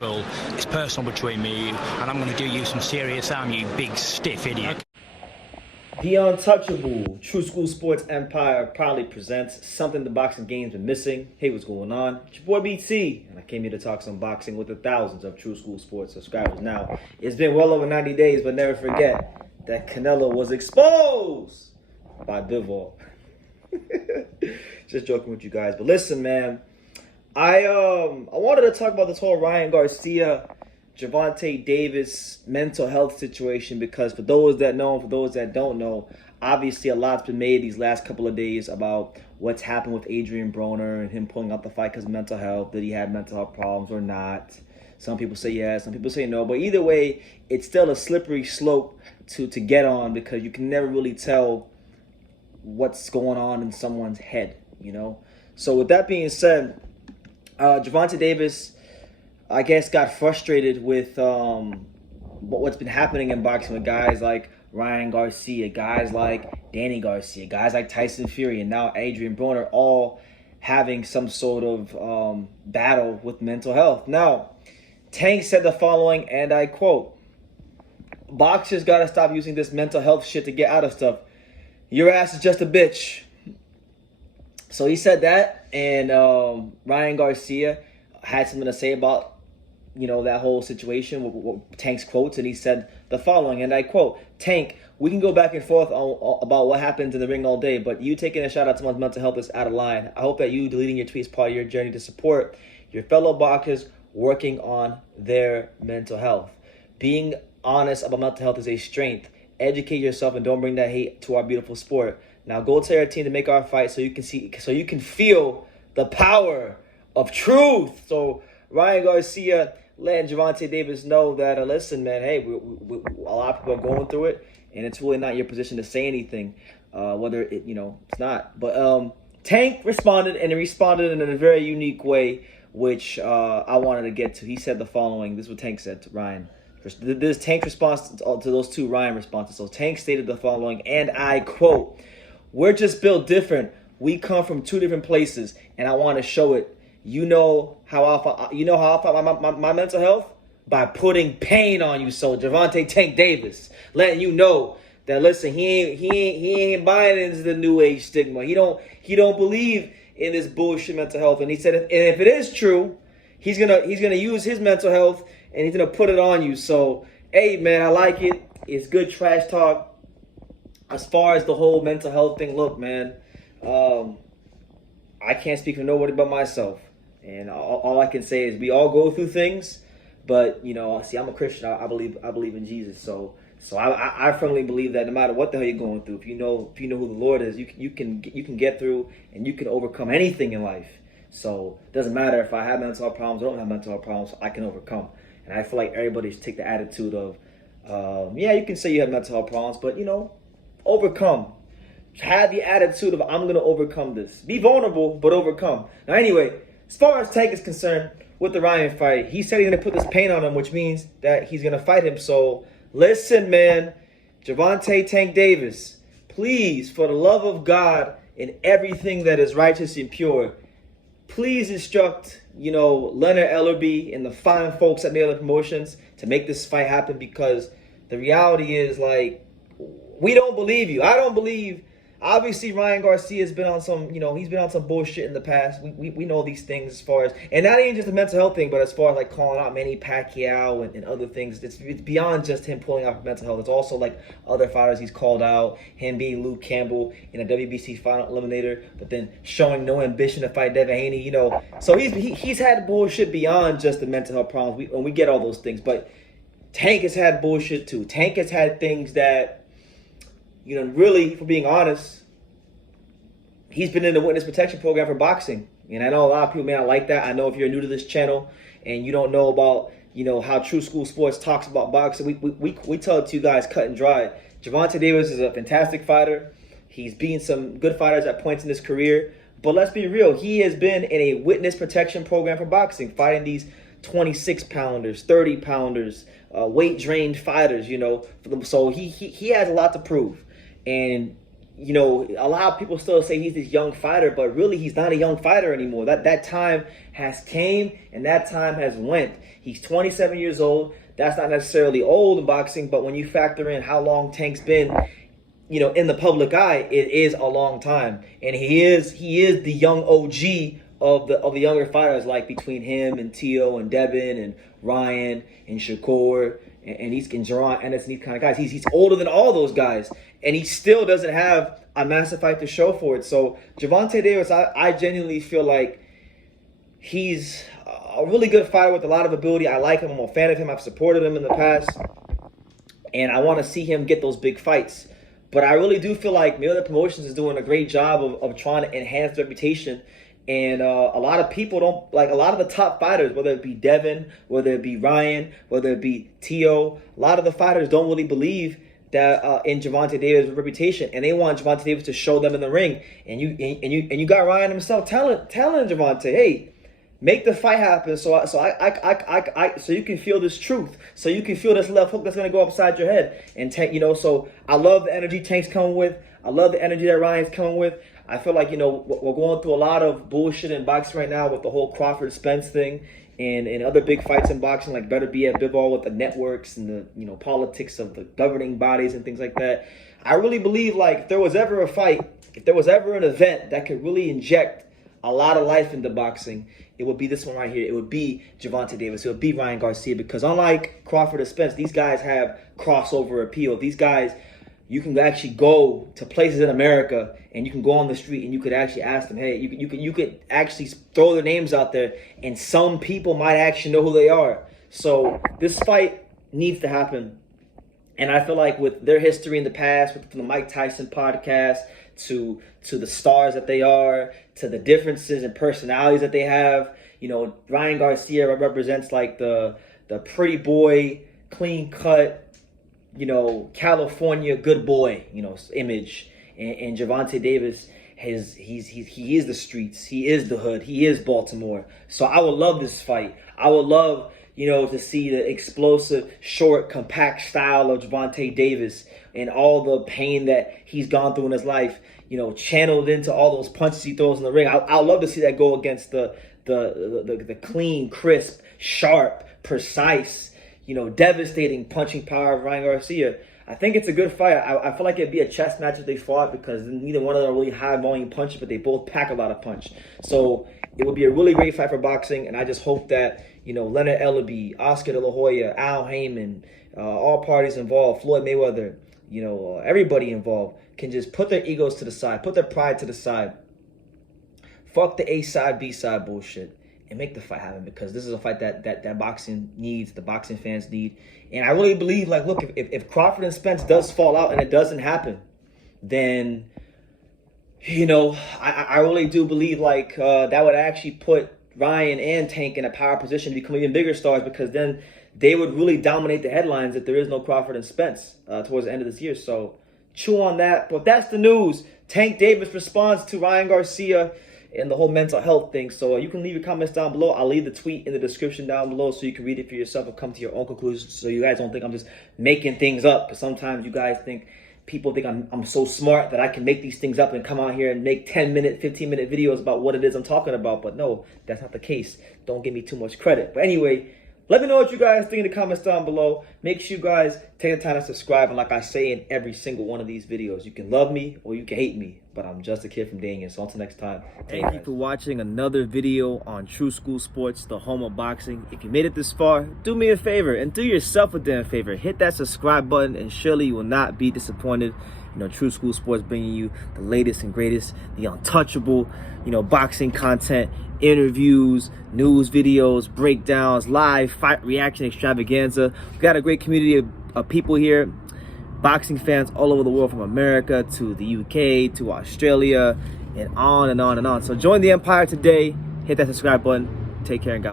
Well, it's personal between me and you, and I'm going to do you some serious harm, you big stiff idiot. The Untouchable True School Sports Empire proudly presents something the boxing game's been missing. Hey, what's going on? It's your boy BT, and I came here to talk some boxing with the thousands of True School Sports subscribers. Now, it's been well over 90 days, but never forget that Canelo was exposed by Bivol. Just joking with you guys, but listen, man. I wanted to talk about this whole Ryan Garcia, Gervonta Davis mental health situation because for those that know and for those that don't know, obviously a lot's been made these last couple of days about what's happened with Adrian Broner and him pulling out the fight because of mental health. Did he have mental health problems or not? Some people say yes, some people say no. But either way, it's still a slippery slope to get on because you can never really tell what's going on in someone's head, you know? So with that being said, Gervonta Davis, I guess, got frustrated with what's been happening in boxing with guys like Ryan Garcia, guys like Danny Garcia, guys like Tyson Fury, and now Adrian Broner, all having some sort of battle with mental health. Now, Tank said the following, and I quote, "Boxers got to stop using this mental health shit to get out of stuff. Your ass is just a bitch." So he said that, and Ryan Garcia had something to say about, that whole situation with Tank's quotes, and he said the following, and I quote, "Tank, we can go back and forth about what happens in the ring all day, but you taking a shot at someone's mental health is out of line. I hope that you deleting your tweets is part of your journey to support your fellow boxers working on their mental health. Being honest about mental health is a strength. Educate yourself and don't bring that hate to our beautiful sport. Now go tell your team to make our fight so you can feel the power of truth." So Ryan Garcia letting Gervonta Davis know that, listen, man, hey, we, a lot of people are going through it, and it's really not your position to say anything, whether it's not. But Tank responded, and he responded in a very unique way, which I wanted to get to. He said the following. This is what Tank said to Ryan. This is Tank's response to those two Ryan responses. So Tank stated the following, and I quote, "We're just built different. We come from two different places, and I want to show it. You know how I fight my mental health? By putting pain on you." So Gervonta Tank Davis letting you know that, listen, he ain't buying into the new age stigma. He don't believe in this bullshit mental health. And he said, and if it is true, he's gonna use his mental health and he's gonna put it on you. So hey, man, I like it. It's good trash talk. As far as the whole mental health thing, look, man, I can't speak for nobody but myself. And all I can say is we all go through things, but see, I'm a Christian. I believe in Jesus. So I firmly believe that no matter what the hell you're going through, if you know who the Lord is, you can get through and you can overcome anything in life. So it doesn't matter if I have mental health problems or don't have mental health problems, I can overcome. And I feel like everybody should take the attitude of, yeah, you can say you have mental health problems, but overcome. Have the attitude of, I'm going to overcome this. Be vulnerable, but overcome. Now, anyway, as far as Tank is concerned with the Ryan fight, he said he's going to put this pain on him, which means that he's going to fight him. So, listen, man, Gervonta Tank Davis, please, for the love of God and everything that is righteous and pure, please instruct, Leonard Ellerby and the fine folks at Naylor Promotions to make this fight happen, because the reality is, we don't believe you. I don't believe. Obviously, Ryan Garcia has been on some, he's been on some bullshit in the past. We know these things as far as, and not even just a mental health thing, but as far as calling out Manny Pacquiao and other things. It's beyond just him pulling out mental health. It's also other fighters he's called out, him being Luke Campbell in a WBC final eliminator, but then showing no ambition to fight Devin Haney, So he's had bullshit beyond just the mental health problems. We get all those things, but Tank has had bullshit too. Tank has had things that, really, for being honest, he's been in the witness protection program for boxing. And I know a lot of people may not like that. I know if you're new to this channel and you don't know about, how True School Sports talks about boxing, we tell it to you guys cut and dry. Gervonta Davis is a fantastic fighter. He's beaten some good fighters at points in his career. But let's be real, he has been in a witness protection program for boxing, fighting these 26-pounders, 30-pounders, weight-drained fighters, So he has a lot to prove. And you know, a lot of people still say he's this young fighter, but really he's not a young fighter anymore. That time has came and that time has went. He's 27 years old. That's not necessarily old in boxing, but when you factor in how long Tank's been, you know, in the public eye, it is a long time. And he is the young OG of the younger fighters, like between him and Tio and Devin and Ryan and Shakur and he's in Jerron and these kind of guys. He's older than all those guys, and he still doesn't have a massive fight to show for it. So Gervonta Davis, I genuinely feel like he's a really good fighter with a lot of ability. I like him. I'm a fan of him. I've supported him in the past, and I want to see him get those big fights. But I really do feel like Mayweather Promotions is doing a great job of trying to enhance the reputation. And a lot of people don't, like a lot of the top fighters, whether it be Devin, whether it be Ryan, whether it be Tio, a lot of the fighters don't really believe that in Gervonta Davis' reputation, and they want Gervonta Davis to show them in the ring. And you got Ryan himself telling Gervonta, hey, make the fight happen, so you can feel this truth, so you can feel this left hook that's gonna go upside your head. And Tank, you know, so I love the energy Tank's coming with. I love the energy that Ryan's coming with. I feel like, you know, we're going through a lot of bullshit in boxing right now with the whole Crawford Spence thing and other big fights in boxing, like Better Be at Bivol with the networks and the, you know, politics of the governing bodies and things like that. I really believe, like, if there was ever a fight, if there was ever an event that could really inject a lot of life into boxing, it would be this one right here. It would be Gervonta Davis. It would be Ryan Garcia, because unlike Crawford and Spence, these guys have crossover appeal. These guys, you can actually go to places in America and you can go on the street and you could actually ask them, hey, you could actually throw their names out there and some people might actually know who they are. So this fight needs to happen. And I feel like with their history in the past, from the Mike Tyson podcast to the stars that they are, to the differences in personalities that they have, you know, Ryan Garcia represents like the pretty boy, clean cut, you know, California good boy, you know, image. And Gervonta Davis he is the streets, he is the hood, he is Baltimore. So I would love this fight. I would love, you know, to see the explosive, short, compact style of Gervonta Davis and all the pain that he's gone through in his life, you know, channeled into all those punches he throws in the ring. I'd love to see that go against the clean, crisp, sharp, precise, you know, devastating punching power of Ryan Garcia. I think it's a good fight. I feel like it'd be a chess match if they fought, because neither one of them are really high volume punches, but they both pack a lot of punch. So it would be a really great fight for boxing, and I just hope that, you know, Leonard Ellaby, Oscar De La Hoya, Al Heyman, all parties involved, Floyd Mayweather, you know, everybody involved can just put their egos to the side, put their pride to the side, fuck the A side, B side bullshit, and make the fight happen, because this is a fight that boxing needs, the boxing fans need. And I really believe, like, look, if Crawford and Spence does fall out and it doesn't happen, then, you know, I really do believe, like, that would actually put Ryan and Tank in a power position to become even bigger stars, because then they would really dominate the headlines if there is no Crawford and Spence towards the end of this year. So chew on that. But that's the news. Tank Davis responds to Ryan Garcia and the whole mental health thing. So you can leave your comments down below. I'll leave the tweet in the description down below so you can read it for yourself and come to your own conclusions, so you guys don't think I'm just making things up. Because sometimes you guys think, people think I'm so smart that I can make these things up and come out here and make 10-minute, 15-minute videos about what it is I'm talking about. But no, that's not the case. Don't give me too much credit. But anyway, let me know what you guys think in the comments down below. Make sure you guys take the time to subscribe. And like I say in every single one of these videos, you can love me or you can hate me, but I'm just a kid from Daniel. So until next time, thank you for watching another video on True School Sports, the home of boxing. If you made it this far, do me a favor and do yourself a damn favor. Hit that subscribe button and surely you will not be disappointed. You know, True School Sports bringing you the latest and greatest, the untouchable, you know, boxing content, interviews, news videos, breakdowns, live fight reaction extravaganza. We've got a great community of people here, boxing fans all over the world, from America to the UK to Australia and on and on and on. So join the empire today. Hit that subscribe button. Take care and God.